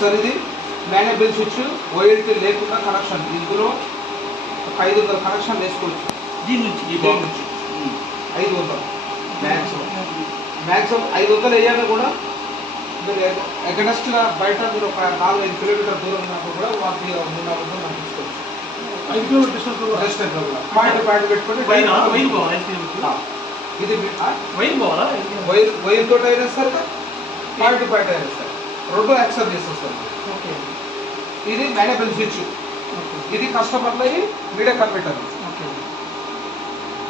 Sir ఇది. Manageable switch OLT లేకుండా connection ఇందులో ఒక ఐదు వందల కనెక్షన్ వేసుకోవచ్చు. దీని నుంచి ఈ బాక్స్ నుంచి. ఐదు వందలు. మ్యాక్సిమం మ్యాక్సిమం ఐదు వందలు వేయాలి కూడా. మీరు ఎగనెస్ట్గా బయట మీరు ఒక నాలుగు ఐదు కిలోమీటర్ దూరం ఉన్నప్పుడు కూడా వాటి మూడు నాలుగు వందలు మనకి ఇచ్చుకోవచ్చు ఐదు కిలోమీటర్ డిస్టెన్స్లో రెస్టారెంట్లో కూడా. పాయింట్ పాయింట్ పెట్టుకొని ఇది వైర్ వైర్ తోటి అయినా సరే పాయింట్ పాయింట్ అయినా సరే రెండు యాక్సెప్ట్ చేసేస్తారు ఓకే. ఇది మేనేబుల్ స్విచ్ ఇది కస్టమర్లకి మీడియా ఓకే.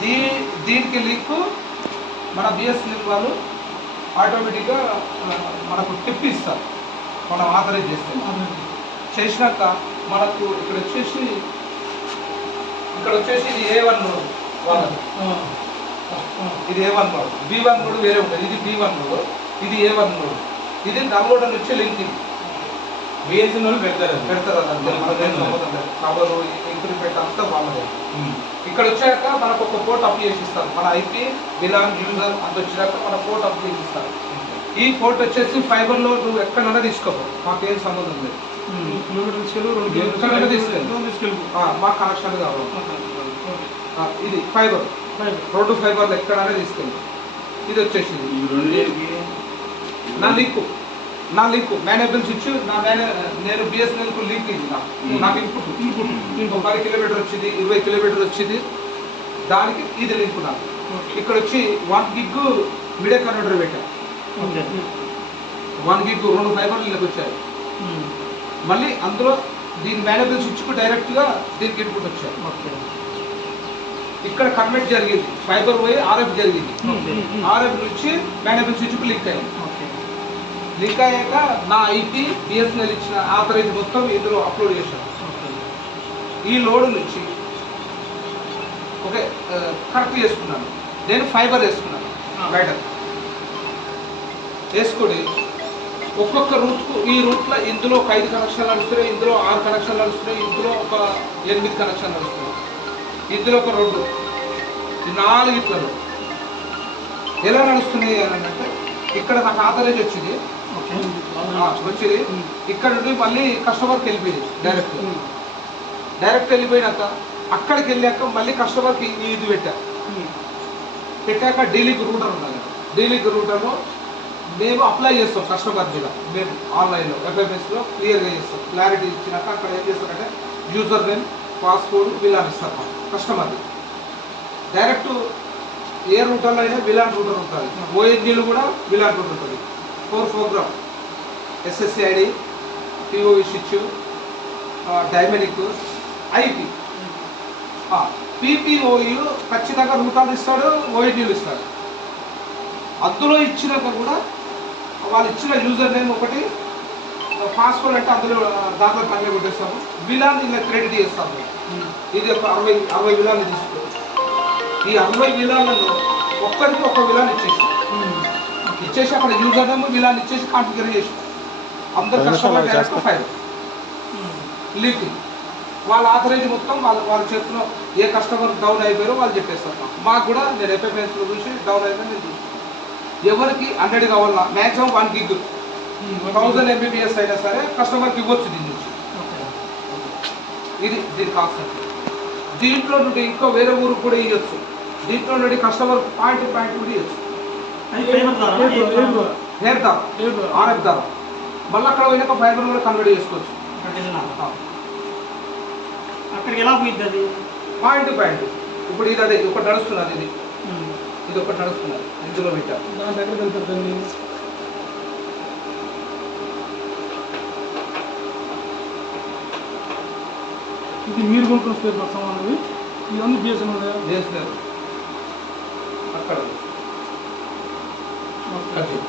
దీ దీనికి లింక్ మన బిఎస్ఎన్ఎల్ వాళ్ళు ఆటోమేటిక్గా మనకు టిప్ ఇస్తారు. మనం ఆథరైజ్ చేస్తే. చేసినాక మనకు ఇక్కడ వచ్చేసి ఇక్కడ వచ్చేసి ఇది ఏ వన్ వాళ్ళది. ఇది A one mode B one mode వేరే ఉంటుంది. ఇది బి వన్ మోడ్ ఇది ఏ వన్ మోడ్ ఇది అని వచ్చే లింక్ ఇది. బిఎస్ఎన్ఎల్ పెడతారు. అది. పెడతారు. కవరు ఇంక్రిమెంట్ అంతా వాళ్ళదే ఇక్కడ వచ్చాక మనకు ఒక పోర్ట్ అప్లై చేసి ఇస్తారు మన ఐపీ బిలాంగ్ యూజర్ అంత వచ్చాక మన పోర్ట్ అప్లై చేసి ఇస్తారు ఈ పోర్ట్ వచ్చేసి ఫైబర్లో నువ్వు ఎక్కడైనా తీసుకోపో. మాకేం సంబంధం లేదు. మా కనెక్షన్ కావాలి. ఆ, ఇది ఫైబర్ రోడ్డు ఫైబర్లు ఎక్కడైనా తీసుకెళ్ళి. ఇది వచ్చేసి ఈ రెండింటికి నా లింక్. నా లింక్. మేనేబుల్ స్విచ్ నా మేనే నేను బిఎస్ఎన్ఎల్కు లింక్ ఇది నా నాకు ఇన్పుట్ ఇన్పుట్ పది కిలోమీటర్ వచ్చింది ఇరవై కిలోమీటర్ వచ్చింది. దానికి ఇది లింక్ నాకు. ఇక్కడ వచ్చి వన్ గిగ్ మీడియా కన్వర్టర్ పెట్టా. ఓకే. వన్ గిగ్ రెండు ఫైబర్లు ఇళ్ళకి వచ్చాయి. మళ్ళీ అందులో దీని మేనేబుల్ స్విచ్కు డైరెక్ట్గా దీనికి ఇన్పుట్ వచ్చాయి. ఇక్కడ కన్వర్ట్ జరిగింది. ఫైబర్ పోయి ఆర్ఎఫ్ జరిగింది. ఆర్ఎఫ్ నుంచి మేనేబుల్ స్విచ్కు లింక్ అయింది. లింక్ అయ్యాక నా ఐపీ బిఎస్ఎన్ఎల్ ఇచ్చిన ఆథరైజ్ మొత్తం ఇందులో అప్లోడ్ చేశాను. ఈ లోడ్ నుంచి ఓకే కరెక్ట్ చేసుకున్నాను. నేను ఫైబర్ వేసుకున్నాను బయట వేసుకొని ఒక్కొక్క రూట్కు ఈ రూట్లో ఇందులో ఒక ఐదు కనెక్షన్లు నడుస్తున్నాయి ఇందులో ఆరు కనెక్షన్లు నడుస్తున్నాయి ఇందులో ఒక ఎనిమిది కనెక్షన్లు నడుస్తున్నాయి. ఇందులో ఒక రెండు నాలుగు ఇట్లలో ఎలా నడుస్తున్నాయి అని అంటే ఇక్కడ నాకు ఆథరైజ్ వచ్చింది. వచ్చింది ఇక్కడ నుండి మళ్ళీ కస్టమర్కి వెళ్ళిపోయింది డైరెక్ట్ డైరెక్ట్ వెళ్ళిపోయినాక అక్కడికి వెళ్ళాక మళ్ళీ కస్టమర్కి ఇది పెట్టా. పెట్టాక డీలింగ్ రూటర్ ఉన్నది డీలింగ్ రూటర్లో మేము అప్లై చేస్తాం కస్టమర్ మీద. మేము ఆన్లైన్లో ఎఫ్ఎంఎస్లో క్లియర్గా చేస్తాం. క్లారిటీ ఇచ్చినాక అక్కడ ఏం చేస్తారంటే యూజర్ నేమ్ పాస్పోర్ట్ విలాన్ ఇస్తారు మాకు కస్టమర్ది డైరెక్ట్ ఏ రూటర్లో అయినా విలాన్ రూటర్ ఉంటుంది. ఓఎన్జీలు కూడా విలాన్ రూటర్ ఉంటుంది. Four program SSC ID POV switch dynamic IP. PPPoE ఖచ్చితంగా రూటాలు ఇస్తాడు ఓఎన్యూలు ఇస్తాడు. అందులో ఇచ్చినాక కూడా వాళ్ళు ఇచ్చిన యూజర్ నేమ్ ఒకటి పాస్వర్డ్ అంటే అందులో దాంట్లో పని కొట్టేస్తాము. విలాన్ ఇలా క్రెడిట్ చేస్తాము. ఇది ఒక అరవై అరవై విలాలు తీసుకో. ఈ అరవై విలాలను ఒక్కరికి ఒక విలాన్ ఇచ్చేసి ఇచ్చేసి అక్కడ యూజర్ నేమ్ విలాన్ ఇచ్చేసి కాన్ఫిగర్ చేసి. అందరు కస్టమర్ డైరెక్ట్ ఫైవ్ లింక్ వాళ్ళ ఆథరైజ్ మొత్తం వాళ్ళ వాళ్ళ చేతిలో ఏ కస్టమర్ డౌన్ అయిపోయారో వాళ్ళు చెప్పేస్తారు మాకు. కూడా నేను ఎఫ్ఎఫ్ఎస్లో చూసి డౌన్ అయిపోయి నేను చూస్తాను ఎవరికి హండ్రెడ్ కావాలా maximum one gig thousand MBBS అయినా సరే కస్టమర్కి ఇవ్వచ్చు దీని నుంచి. ఇది దీని కాన్సెప్ట్ దీంట్లో నుండి ఇంకో వేరే ఊరికి కూడా ఇవ్వచ్చు దీంట్లో నుండి కస్టమర్ పాయింట్ పాయింట్ కూడా ఇవ్వచ్చు ఆర్ఎఫ్ ధర మళ్ళీ అక్కడ పోయినాక ఫైబర్ కూడా కన్వర్ట్ చేసుకోవచ్చు. అక్కడికి ఎలా పోయిద్ది అది? పాయింట్ పాయింట్ ఇప్పుడు ఇది అదే ఒకటి నడుస్తున్నది ఇది. ఇది ఒకటి నడుస్తున్నది. ఇందులో పెట్టా. దాని దగ్గర వెళ్తారు దాన్ని ఇది మీరు కొనుక్కున్న స్పేర్ పర్స్ సామాన్లు ఇవన్నీ బిఎస్ఎన్ఎల్ చేస్తున్నారు అక్కడ 看去